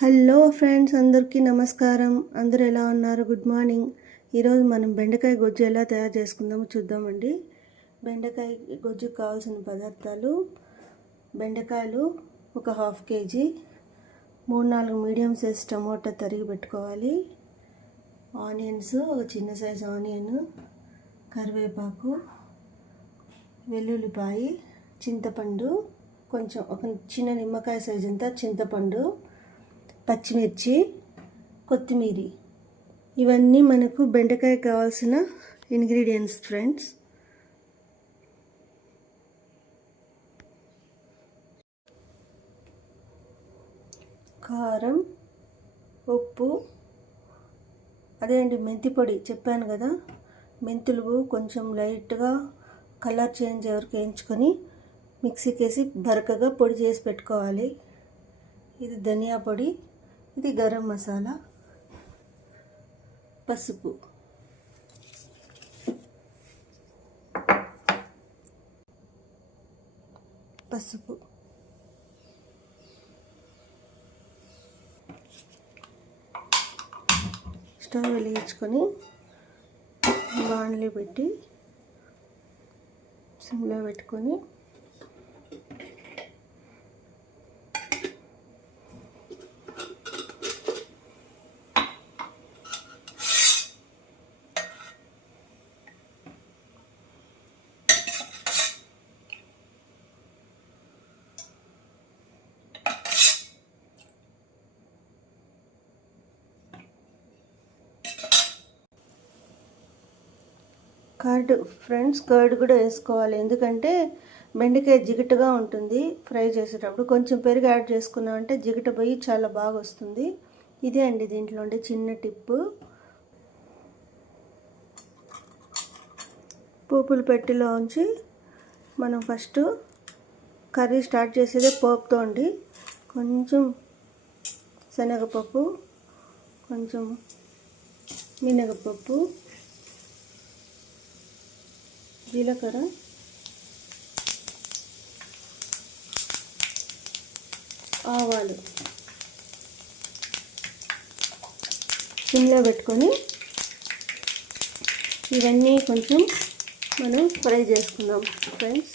Hello friends, అందరికీ నమస్కారం. అందరూ ఎలా ఉన్నారు? Good morning. ఈరోజు మనం బెండకాయ గొజ్జు ఎలా తయారు చేసుకుందామో చూద్దామండి. బెండకాయ గొజ్జుకు కావాల్సిన పదార్థాలు: బెండకాయలు ఒక 1/2 kg, 3-4 మీడియం సైజ్ టమోటా తరిగి పెట్టుకోవాలి, ఆనియన్స్ ఒక చిన్న సైజ్ ఆనియన్, కరివేపాకు, వెల్లుల్లిపాయ, చింతపండు కొంచెం, ఒక చిన్న నిమ్మకాయ సైజ్ అంతా చింతపండు, పచ్చిమిర్చి, కొత్తిమీర. ఇవన్నీ మనకు బెండకాయ కావాల్సిన ఇంగ్రీడియంట్స్ ఫ్రెండ్స్. కారం, ఉప్పు, అదే అండి మెంతి పొడి చెప్పాను కదా, మెంతులు కొంచెం లైట్గా కలర్ చేంజ్ వరకు వేయించుకొని మిక్సీకి వేసి బరకగా పొడి చేసి పెట్టుకోవాలి. ఇది ధనియా పొడి, ఇది గరం మసాలా, పసుపు. స్టవ్ వెలిగించుకొని బాణలి పెట్టి సిమ్లో పెట్టుకొని కర్డ్ ఫ్రెండ్స్, కర్డ్ కూడా వేసుకోవాలి. ఎందుకంటే బెండకాయ జిగుటుగా ఉంటుంది ఫ్రై చేసేటప్పుడు. కొంచెం పెరుగు యాడ్ చేసుకున్నామంటే జిగుట పోయి చాలా బాగా వస్తుంది. ఇదే అండి దీంట్లో ఉండే చిన్న టిప్పు. పోపుల పెట్టెలో ఉంచి మనం ఫస్ట్ కర్రీ స్టార్ట్ చేసేదే పోపుతో అండి. కొంచెం శనగపప్పు, కొంచెం మినగపప్పు, జీలకర్ర, ఆవాలు సిమ్లో పెట్టుకొని ఇవన్నీ కొంచెం మనం ఫ్రై చేసుకుందాం ఫ్రెండ్స్.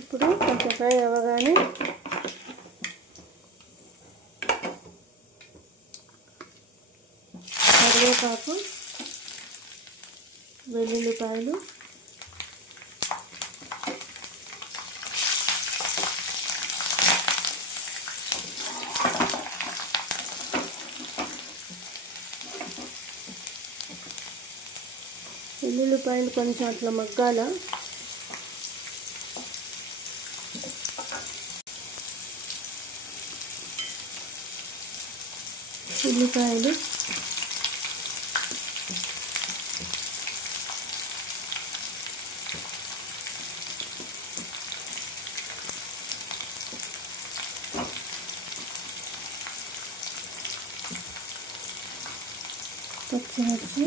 ఇప్పుడు కొంచెం ఫ్రై అవ్వగానే కరివేపాకు, వెల్లుల్లిపాయలు, వెల్లుల్లిపాయలు కొంచెం అట్లా మగ్గాల. ఉల్లిపాయలు, పచ్చిమిర్చి,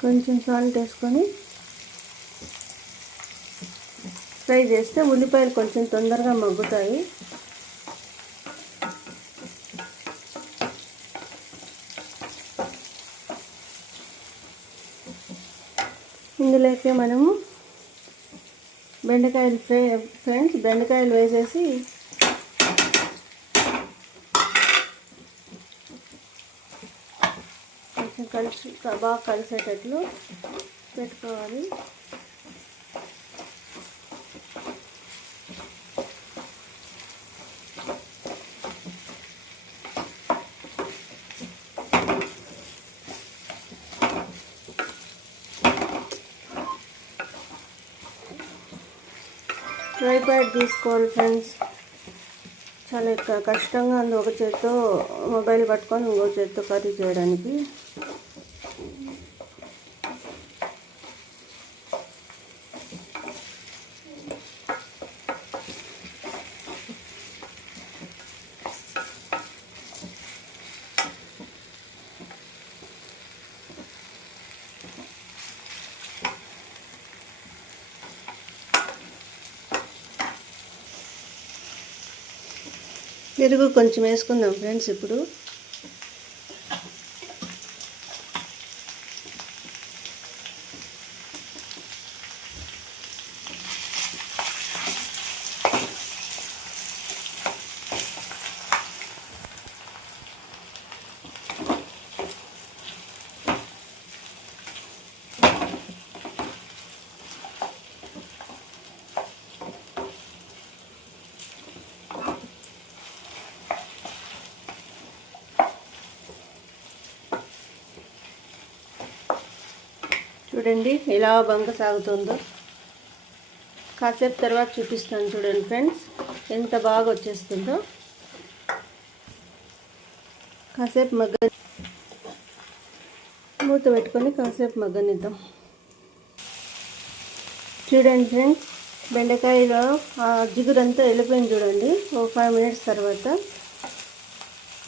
కొంచెం సాల్ట్ వేసుకొని ఫ్రై చేస్తే ఉల్లిపాయలు కొంచెం తొందరగా మగ్గుతాయి. ఇందులోకి మనము బెండకాయలు ఫ్రెండ్స్ బెండకాయలు వేసేసి కొంచెం బాగా కలిసేటట్లు పెట్టుకోవాలి. ట్రైపాడ్ తీసుకోవాలి ఫ్రెండ్స్. చాలా కష్టంగా ఉంది ఒక చేత్తో మొబైల్ పట్టుకొని ఇంకో చేత్తో కర్రీ చేయడానికి. పెరుగు కొంచెం వేసుకుందాం ఫ్రెండ్స్ ఇప్పుడు. చూడండి ఎలా బంక సాగుతుందో. కాసేపు తర్వాత చూపిస్తాను చూడండి ఫ్రెండ్స్ ఎంత బాగా వచ్చేస్తుందో. కాసేపు మూత పెట్టుకొని కాసేపు మగ్గనిద్దాం. చూడండి ఫ్రెండ్స్ బెండకాయలో ఆ జిగురంతా వెళ్ళిపోయింది చూడండి. ఓ 5 మినిట్స్ తర్వాత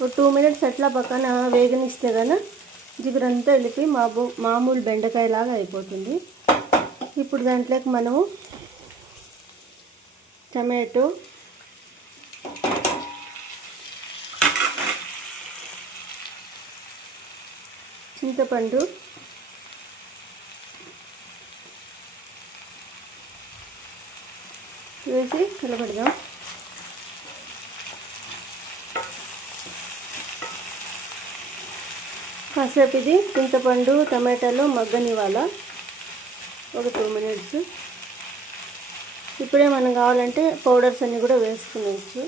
ఓ 2 మినిట్స్ అట్లా పక్కన వేగనిస్తే కనుక జిగురంతా వెళ్ళిపోయి మామూలు బెండకాయ లాగా అయిపోతుంది. ఇప్పుడు దాంట్లోకి మనము టమాటో, చింతపండు, వేసి కలపెడదాం. కాసేపు ఇది చింతపండు టమాటాలో మగ్గనివ్వాల ఒక 2 మినిట్స్. ఇప్పుడే మనం కావాలంటే పౌడర్స్ అన్నీ కూడా వేసుకునేవచ్చు.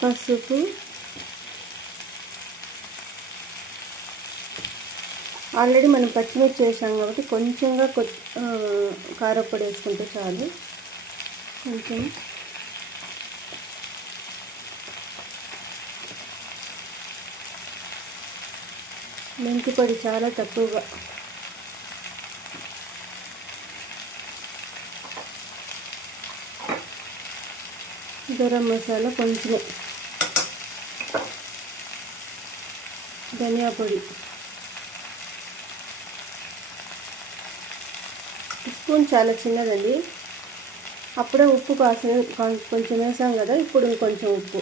పసుపు, ఆల్రెడీ మనం పచ్చిమిర్చి వేసాం కాబట్టి కొంచెంగా కారప్పొడి వేసుకుంటే చాలు. కొంచెం మెంతి పొడి చాలా తక్కువగా, గరం మసాలా కొంచెం, ధనియా పొడి స్పూన్ చాలా చిన్నదండి. అప్పుడే ఉప్పు కొంచెం వేసాం కదా, ఇప్పుడు ఇంకొంచెం ఉప్పు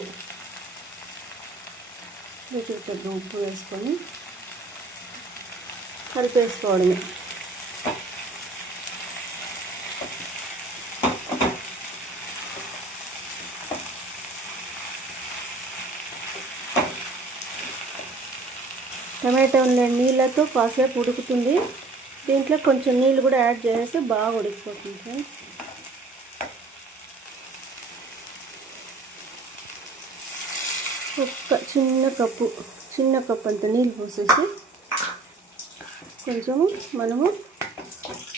రుచికి ఉప్పు వేసుకొని కలిపేసుకోవడమే. టమాటో నీళ్ళతో కాసేపు ఉడుకుతుంది. దీంట్లో కొంచెం నీళ్ళు కూడా యాడ్ చేసి బాగా ఉడికిపోతుంది ఫ్రెండ్స్. ఒక చిన్న కప్పు అంత నీళ్ళు పోసేసి కొంచెము మనము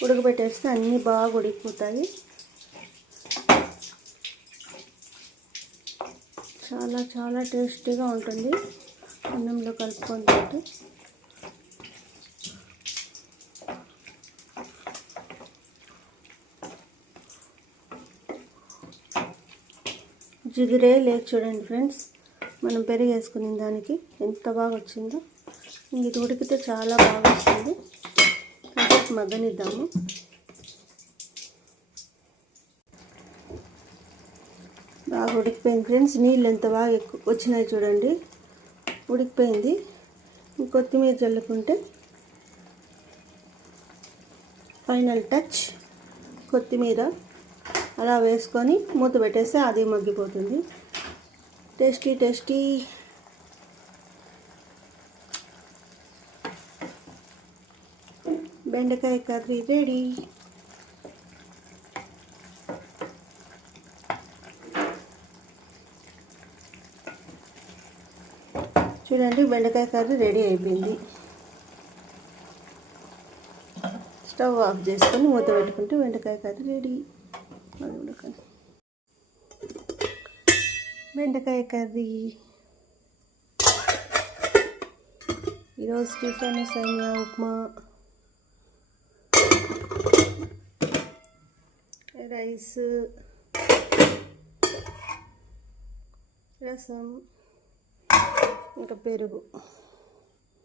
ఉడకబెట్టేస్తే అన్నీ బాగా ఉడికిపోతాయి. చాలా చాలా టేస్టీగా ఉంటుంది అన్నంలో కలుపుకొని తింటే. జిగురే లేదు చూడండి ఫ్రెండ్స్, మనం పెరుగు వేసుకునే దానికి ఎంత బాగా వచ్చిందో. ఇది ఉడికితే చాలా బాగా వస్తుంది. కాసేపు మగ్గనిద్దాము. బాగా ఉడికిపోయింది ఫ్రెండ్స్. నీళ్ళు ఎంత బాగా ఎక్కువ వచ్చినాయి చూడండి. ఉడికిపోయింది. కొత్తిమీర చల్లుకుంటే ఫైనల్ టచ్ కొత్తిమీర అలా వేసుకొని మూత పెట్టేస్తే అది మగ్గిపోతుంది. టేస్టీ టేస్టీ బెండకాయ కర్రీ రెడీ. చూడండి, బెండకాయ కర్రీ రెడీ అయిపోయింది. స్టవ్ ఆఫ్ చేసుకొని మూత పెట్టుకుంటే బెండకాయ కర్రీ రెడీ. బెండకాయ కర్రీ. ఈరోజు టిఫిన్ సేమియా ఉప్మా, రైస్, రసం, ఇంకా పెరుగు.